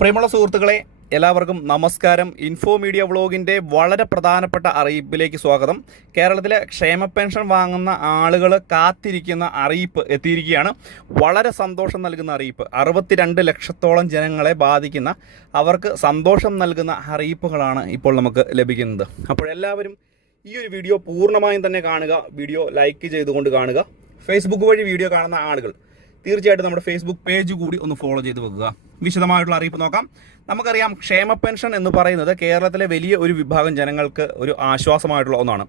പ്രിയമുള്ള സുഹൃത്തുക്കളെ എല്ലാവർക്കും നമസ്കാരം. ഇൻഫോ മീഡിയ വ്ളോഗിന്റെ വളരെ പ്രധാനപ്പെട്ട അറിയിപ്പിലേക്ക് സ്വാഗതം. കേരളത്തിലെ ക്ഷേമ പെൻഷൻ വാങ്ങുന്ന ആളുകൾ കാത്തിരിക്കുന്ന അറിയിപ്പ് എത്തിയിരിക്കുകയാണ്. വളരെ സന്തോഷം നൽകുന്ന അറിയിപ്പ്. അറുപത്തിരണ്ട് ലക്ഷത്തോളം ജനങ്ങളെ ബാധിക്കുന്ന അവർക്ക് സന്തോഷം നൽകുന്ന അറിയിപ്പുകളാണ് ഇപ്പോൾ നമുക്ക് ലഭിക്കുന്നത്. അപ്പോൾ എല്ലാവരും ഈ ഒരു വീഡിയോ പൂർണമായും തന്നെ കാണുക. വീഡിയോ ലൈക്ക് ചെയ്തുകൊണ്ട് കാണുക. ഫേസ്ബുക്ക് വഴി വീഡിയോ കാണുന്ന ആളുകൾ തീർച്ചയായിട്ടും നമ്മുടെ ഫേസ്ബുക്ക് പേജ് കൂടി ഒന്ന് ഫോളോ ചെയ്ത് വെക്കുക. വിശദമായിട്ടുള്ള അറിയിപ്പ് നോക്കാം. നമുക്കറിയാം ക്ഷേമ പെൻഷൻ എന്ന് പറയുന്നത് കേരളത്തിലെ വലിയ ഒരു വിഭാഗം ജനങ്ങൾക്ക് ഒരു ആശ്വാസമായിട്ടുള്ള ഒന്നാണ്.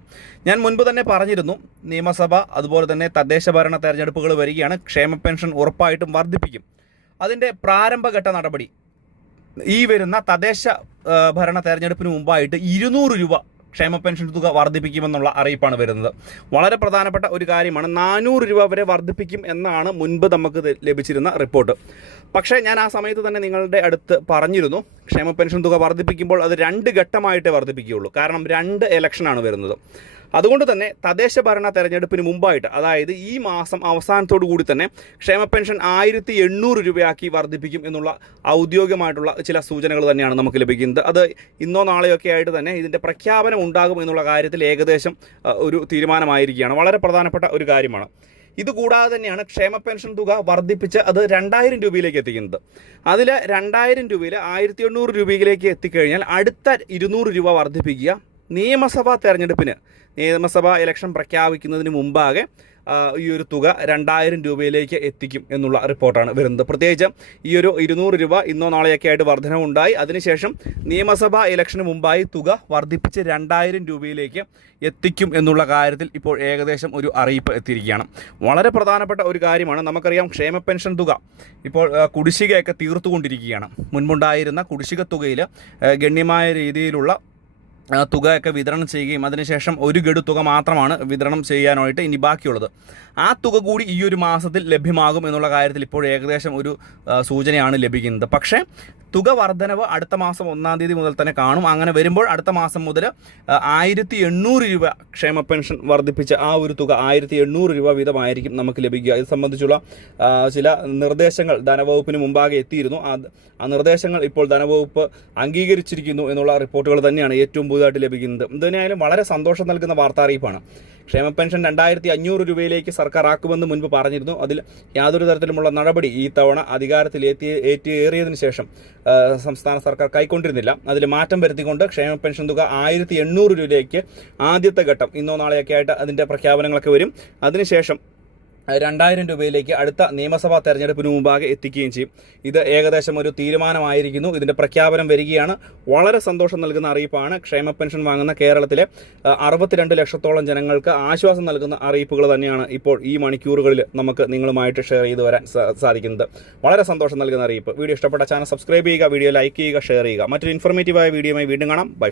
ഞാൻ മുൻപ് തന്നെ പറഞ്ഞിരുന്നു നിയമസഭ അതുപോലെ തന്നെ തദ്ദേശ ഭരണ തെരഞ്ഞെടുപ്പുകൾ വരികയാണ് ക്ഷേമ പെൻഷൻ ഉറപ്പായിട്ടും വർദ്ധിപ്പിക്കും. അതിന്റെ പ്രാരംഭഘട്ട നടപടി. ഈ വരുന്ന തദ്ദേശ ഭരണ തെരഞ്ഞെടുപ്പിന് മുമ്പായിട്ട് ഇരുന്നൂറ് രൂപ ക്ഷേമ പെൻഷൻ തുക വർദ്ധിപ്പിക്കുമെന്നുള്ള അറിയിപ്പാണ് വരുന്നത്. വളരെ പ്രധാനപ്പെട്ട ഒരു കാര്യമാണ് നാനൂറ് രൂപ വരെ വർദ്ധിപ്പിക്കും എന്നാണ് മുൻപ് നമുക്ക് ലഭിച്ചിരുന്ന റിപ്പോർട്ട്. പക്ഷേ ഞാൻ ആ സമയത്ത് തന്നെ നിങ്ങളുടെ അടുത്ത് പറഞ്ഞിരുന്നു. ക്ഷേമ പെൻഷൻ തുക വർദ്ധിപ്പിക്കുമ്പോൾ അത് രണ്ട് ഘട്ടമായിട്ടേ വർദ്ധിപ്പിക്കുകയുള്ളൂ. കാരണം രണ്ട് ഇലക്ഷനാണ് വരുന്നത്. അതുകൊണ്ട് തന്നെ തദ്ദേശ ഭരണ തെരഞ്ഞെടുപ്പിന് മുമ്പായിട്ട് അതായത് ഈ മാസം അവസാനത്തോടു കൂടി തന്നെ ക്ഷേമ പെൻഷൻ ആയിരത്തി എണ്ണൂറ് രൂപയാക്കി വർദ്ധിപ്പിക്കും എന്നുള്ള ഔദ്യോഗികമായിട്ടുള്ള ചില സൂചനകൾ തന്നെയാണ് നമുക്ക് ലഭിക്കുന്നത്. അത് ഇന്നോ നാളെയൊക്കെ ആയിട്ട് തന്നെ ഇതിന്റെ പ്രഖ്യാപനം ഉണ്ടാകും എന്നുള്ള കാര്യത്തിൽ ഏകദേശം ഒരു തീരുമാനമായിരിക്കുകയാണ്. വളരെ പ്രധാനപ്പെട്ട ഒരു കാര്യമാണ്. ഇതുകൂടാതെ തന്നെയാണ് ക്ഷേമ പെൻഷൻ തുക വർദ്ധിപ്പിച്ച് അത് രണ്ടായിരം രൂപയിലേക്ക് എത്തിക്കുന്നത്. അതിൽ രണ്ടായിരം രൂപയിൽ ആയിരത്തി എണ്ണൂറ് രൂപയിലേക്ക് എത്തിക്കഴിഞ്ഞാൽ അടുത്ത ഇരുന്നൂറ് രൂപ വർദ്ധിപ്പിക്കുക. നിയമസഭാ തെരഞ്ഞെടുപ്പിന് നിയമസഭാ ഇലക്ഷൻ പ്രഖ്യാപിക്കുന്നതിന് മുമ്പാകെ ഈ ഒരു തുക രണ്ടായിരം രൂപയിലേക്ക് എത്തിക്കും എന്നുള്ള റിപ്പോർട്ടാണ് വരുന്നത്. പ്രത്യേകിച്ച് ഈ ഒരു ഇരുന്നൂറ് രൂപ ഇന്നോ നാളെയൊക്കെ ആയിട്ട് വർധനവുണ്ടായി. അതിനുശേഷം നിയമസഭാ ഇലക്ഷന് മുമ്പായി തുക വർദ്ധിപ്പിച്ച് രണ്ടായിരം രൂപയിലേക്ക് എത്തിക്കും എന്നുള്ള കാര്യത്തിൽ ഇപ്പോൾ ഏകദേശം ഒരു അറിയിപ്പ് എത്തിയിരിക്കുകയാണ്. വളരെ പ്രധാനപ്പെട്ട ഒരു കാര്യമാണ് നമുക്കറിയാം ക്ഷേമ പെൻഷൻ തുക ഇപ്പോൾ കുടിശ്ശികയൊക്കെ തീർത്തുകൊണ്ടിരിക്കുകയാണ്. മുൻപുണ്ടായിരുന്ന കുടിശ്ശിക തുകയിൽ ഗണ്യമായ രീതിയിലുള്ള തുകയൊക്കെ വിതരണം ചെയ്യുകയും അതിനുശേഷം ഒരു ഗഡു തുക മാത്രമാണ് വിതരണം ചെയ്യാനായിട്ട് ഇനി ബാക്കിയുള്ളത്. ആ തുക കൂടി ഈ ഒരു മാസത്തിൽ ലഭ്യമാകും എന്നുള്ള കാര്യത്തിൽ ഇപ്പോൾ ഏകദേശം ഒരു സൂചനയാണ് ലഭിക്കുന്നത്. പക്ഷേ തുക വർധനവ് അടുത്ത മാസം ഒന്നാം തീയതി മുതൽ തന്നെ കാണും. അങ്ങനെ വരുമ്പോൾ അടുത്ത മാസം മുതൽ ആയിരത്തി എണ്ണൂറ് രൂപ ക്ഷേമ പെൻഷൻ വർദ്ധിപ്പിച്ച ആ ഒരു തുക ആയിരത്തി എണ്ണൂറ് രൂപ വീതമായിരിക്കും നമുക്ക് ലഭിക്കുക. ഇത് സംബന്ധിച്ചുള്ള ചില നിർദ്ദേശങ്ങൾ ധനവകുപ്പിന് മുമ്പാകെ എത്തിയിരുന്നു. ആ നിർദ്ദേശങ്ങൾ ഇപ്പോൾ ധനവകുപ്പ് അംഗീകരിച്ചിരിക്കുന്നു എന്നുള്ള റിപ്പോർട്ടുകൾ തന്നെയാണ് ഏറ്റവും പുതുതായിട്ട് ലഭിക്കുന്നത്. എന്തിനായാലും വളരെ സന്തോഷം നൽകുന്ന വാർത്താ അറിയിപ്പാണ് ക്ഷേമ പെൻഷൻ രണ്ടായിരത്തി അഞ്ഞൂറ് രൂപയിലേക്ക് സർക്കാർ ആക്കുമെന്ന് മുൻപ് പറഞ്ഞിരുന്നു. അതിൽ യാതൊരു തരത്തിലുമുള്ള നടപടി ഈ തവണ അധികാരത്തിൽ എത്തി ഏറ്റേറിയതിന് ശേഷം സംസ്ഥാന സർക്കാർ കൈക്കൊണ്ടിരുന്നില്ല. അതിൽ മാറ്റം വരുത്തിക്കൊണ്ട് ക്ഷേമ പെൻഷൻ തുക ആയിരത്തി എണ്ണൂറ് രൂപയിലേക്ക് ആദ്യത്തെ ഘട്ടം ഇന്നോ നാളെയൊക്കെ ആയിട്ട് അതിന്റെ പ്രഖ്യാപനങ്ങളൊക്കെ വരും. അതിനുശേഷം രണ്ടായിരം രൂപയിലേക്ക് അടുത്ത നിയമസഭാ തെരഞ്ഞെടുപ്പിന് മുമ്പാകെ എത്തിക്കുകയും ചെയ്യും. ഇത് ഏകദേശം ഒരു തീരുമാനമായിരിക്കുന്നു. ഇതിന്റെ പ്രഖ്യാപനം വരികയാണ്. വളരെ സന്തോഷം നൽകുന്ന അറിയിപ്പാണ്. ക്ഷേമ പെൻഷൻ വാങ്ങുന്ന കേരളത്തിലെ അറുപത്തിരണ്ട് ലക്ഷത്തോളം ജനങ്ങൾക്ക് ആശ്വാസം നൽകുന്ന അറിയിപ്പുകൾ തന്നെയാണ് ഇപ്പോൾ ഈ മണിക്കൂറുകളിൽ നമുക്ക് നിങ്ങളുമായിട്ട് ഷെയർ ചെയ്തു വരാൻ സാധിക്കുന്നത്. വളരെ സന്തോഷം നൽകുന്ന അറിയിപ്പ്. വീഡിയോ ഇഷ്ടപ്പെട്ട ചാനൽ സബ്സ്ക്രൈബ് ചെയ്യുക വീഡിയോ ലൈക്ക് ചെയ്യുക ഷെയർ ചെയ്യുക. മറ്റൊരു ഇൻഫോർമേറ്റീവായ വീഡിയോയുമായി വീണ്ടും കാണാം. ബൈ